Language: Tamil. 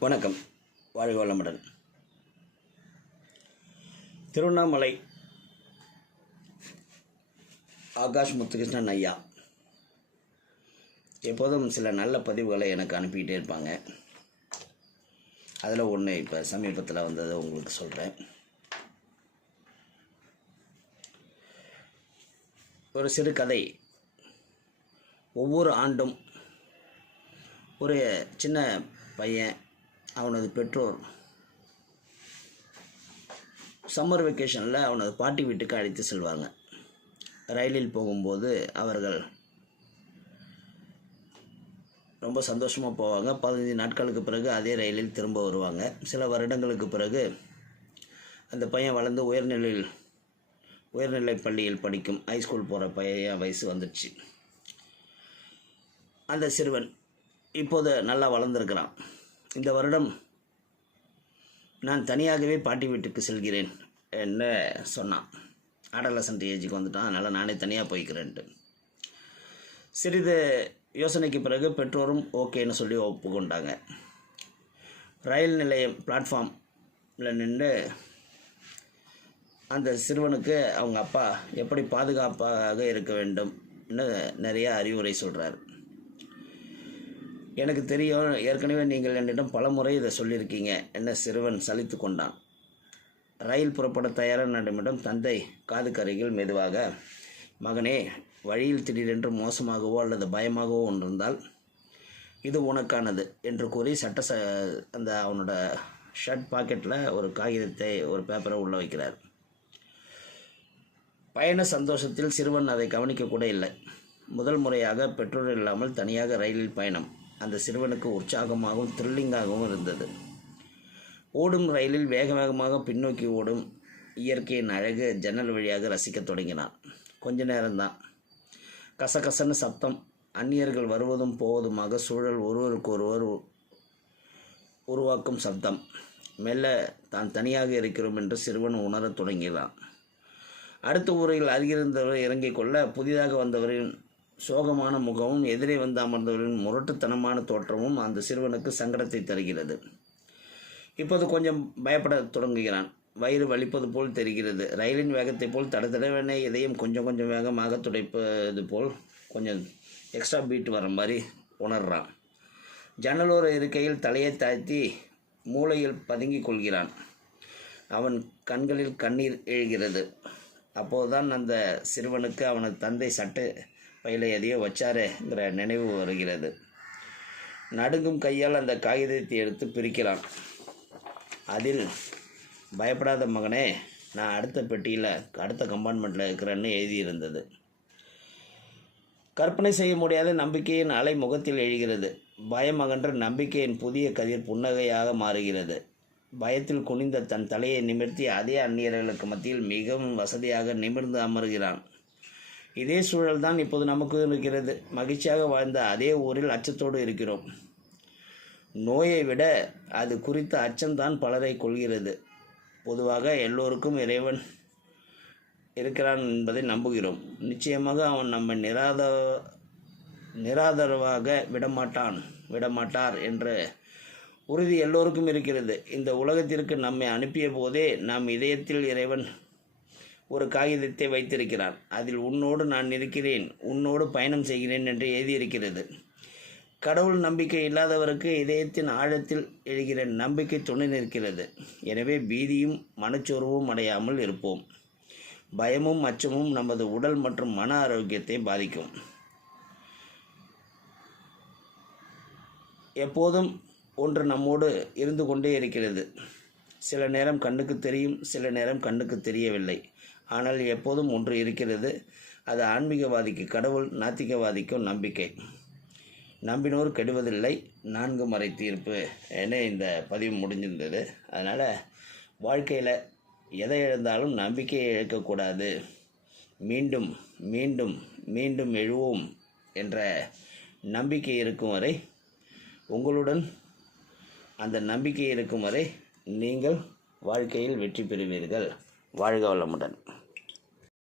வணக்கம். வாழ்க வளமுடன். திருவண்ணாமலை ஆகாஷ் முத்துகிருஷ்ணன் ஐயா. எப்போதும் சில நல்ல பதிவுகளை எனக்கு அனுப்பிக்கிட்டே இருப்பாங்க. அதில் ஒன்று இப்போ சமீபத்தில் வந்ததை உங்களுக்கு சொல்கிறேன் ஒரு சிறு கதை ஒவ்வொரு ஆண்டும் ஒரு சின்ன பையன் அவனது பெற்றோர். சம்மர் வெக்கேஷனில் அவனது பாட்டி வீட்டுக்கு அழைத்து செல்வாங்க. ரயிலில் போகும்போது அவர்கள் ரொம்ப சந்தோஷமாக போவாங்க. பதினைஞ்சு நாட்களுக்கு பிறகு அதே ரயிலில் திரும்ப வருவாங்க. சில வருடங்களுக்கு பிறகு அந்த பையன் வளர்ந்து உயர்நிலையில் உயர்நிலை பள்ளியில் படிக்கும் ஹைஸ்கூல் போகிற பையன் வயசு வந்துடுச்சு. அந்த சிறுவன் இப்போது நல்லா வளர்ந்துருக்கிறான். இந்த வருடம் நான் தனியாகவே பாட்டி வீட்டுக்கு செல்கிறேன் என்று சொன்னான். ஆடலசன்ட் ஏஜுக்கு வந்துட்டான். அதனால் நானே தனியாக போய்க்கிறேன்ட்டு. சிறிது யோசனைக்கு பிறகு பெற்றோரும் ஓகேன்னு சொல்லி ஒப்புக்கொண்டாங்க. ரயில் நிலையம் பிளாட்ஃபார்மில் நின்று அந்த சிறுவனுக்கு அவங்க அப்பா எப்படி பாதுகாப்பாக இருக்க வேண்டும் நிறைய அறிவுரை சொல்கிறார் எனக்கு தெரியும் ஏற்கனவே நீங்கள் என்னிடம் பலமுறை இதை சொல்லியிருக்கீங்க. என்ன சிறுவன் சலித்து கொண்டான். ரயில் புறப்பட தயாரான நம்மிடம் தந்தை காது கரையில் மெதுவாக மகனே வழியில் திடீரென்று மோசமாகவோ அல்லது பயமாகவோ ஒன்றிருந்தால் இது உனக்கானது என்று கூறி சட்ட ச அந்த அவனோட ஷர்ட் பாக்கெட்டில் ஒரு காகிதத்தை ஒரு பேப்பரை உள்ளே வைக்கிறார். பயண சந்தோஷத்தில் சிறுவன் அதை கவனிக்க கூட இல்லை. முதல் முறையாக பெற்றோர் இல்லாமல் தனியாக ரயிலில் பயணம். அந்த சிறுவனுக்கு உற்சாகமாகவும் த்ரில்லிங்காகவும் இருந்தது. ஓடும் ரயிலில் வேக வேகமாக பின்னோக்கி ஓடும் இயற்கையின் அழகு ஜன்னல் வழியாக ரசிக்கத் தொடங்கினான். கொஞ்ச நேரம்தான். கசகசன்னு சப்தம். அந்நியர்கள் வருவதும் போவதுமாக சூழல் ஒருவருக்கு ஒருவர் உருவாக்கும் சப்தம். மெல்ல தான் தனியாக இருக்கிறோம் என்று சிறுவன் உணரத் தொடங்கினான். அடுத்த ஊரில் அருகிருந்தவர் இறங்கிக் கொள்ள புதிதாக வந்தவரின் சோகமான முகமும் எதிரே வந்து அமர்ந்தவரின் முரட்டுத்தனமான தோற்றமும் அந்த சிறுவனுக்கு சங்கடத்தை தருகிறது. இப்போது கொஞ்சம் பயப்படத் தொடங்குகிறான். வயிறு வலிப்பது போல் தெரிகிறது. ரயிலின் வேகத்தை போல் தடதடவென இதயம் கொஞ்சம் கொஞ்சம் வேகமாக துடைப்பது போல் கொஞ்சம் எக்ஸ்ட்ரா பீட் வர மாதிரி உணர்றான். ஜன்னலோர இருக்கையில் தலையை தாழ்த்தி மூளையில் பதுங்கிக் கொள்கிறான். அவன் கண்களில் கண்ணீர் எழுகிறது. அப்போதுதான் அந்த சிறுவனுக்கு அவனது தந்தை சட்டு பையில எதையோ வச்சாரேங்கிற நினைவு வருகிறது. நடுங்கும் கையால் அந்த காகிதத்தை எடுத்து பிரிக்கிறான் அதில் பயப்படாத மகனே நான் அடுத்த பெட்டியில் அடுத்த கம்பார்ட்மெண்ட்டில் இருக்கிறேன்னு எழுதியிருந்தது. கற்பனை செய்ய முடியாத நம்பிக்கையின் அலை முகத்தில் எழுகிறது. பயம் அகன்ற நம்பிக்கையின் புதிய கதிர் புன்னகையாக மாறுகிறது. பயத்தில் குனிந்த தன் தலையை நிமிர்த்தி அதே அந்நியர்களுக்கு மத்தியில் மிகவும் வசதியாக நிமிர்ந்து அமர்கிறான். இதே சூழல்தான் இப்போது நமக்கு இருக்கிறது. மகிழ்ச்சியாக வாழ்ந்த அதே ஊரில் அச்சத்தோடு இருக்கிறோம். நோயை விட அது குறித்த அச்சம்தான் பலரை கொள்கிறது பொதுவாக எல்லோருக்கும் இறைவன் இருக்கிறான் என்பதை நம்புகிறோம். நிச்சயமாக அவன் நம்மை நிராத நிராதரவாக விடமாட்டான் விடமாட்டார் என்ற உறுதி எல்லோருக்கும் இருக்கிறது. இந்த உலகத்திற்கு நம்மை அனுப்பிய போதே நாம் இதயத்தில் இறைவன் ஒரு காகிதத்தை வைத்திருக்கிறான் அதில் உன்னோடு நான் இருக்கிறேன் உன்னோடு பயணம் செய்கிறேன் என்று எழுதியிருக்கிறது. கடவுள் நம்பிக்கை இல்லாதவருக்கு இதயத்தின் ஆழத்தில் எழுகிற நம்பிக்கை துணை நிற்கிறது. எனவே பீதியும் மனச்சோர்வும் அடையாமல் இருப்போம். பயமும் அச்சமும் நமது உடல் மற்றும் மன ஆரோக்கியத்தை பாதிக்கும். எப்போதும் ஒன்று நம்மோடு இருந்து கொண்டே இருக்கிறது. சில நேரம் கண்ணுக்கு தெரியும் சில நேரம் கண்ணுக்கு தெரியவில்லை. ஆனால் எப்போதும் ஒன்று இருக்கிறது. அது ஆன்மீகவாதிக்கு கடவுள் நாத்திகவாதிக்கும் நம்பிக்கை. நம்பினோர் கெடுவதில்லை நான்கு மறை தீர்ப்பு என இந்த பதிவு முடிஞ்சிருந்தது. அதனால் வாழ்க்கையில் எதை இழந்தாலும் நம்பிக்கையை இழக்கக்கூடாது. மீண்டும் மீண்டும் மீண்டும் எழுவோம் என்ற நம்பிக்கை இருக்கும் வரை உங்களுடன் அந்த நம்பிக்கை இருக்கும் வரை நீங்கள் வாழ்க்கையில் வெற்றி பெறுவீர்கள். வாழ்க வளமுடன்.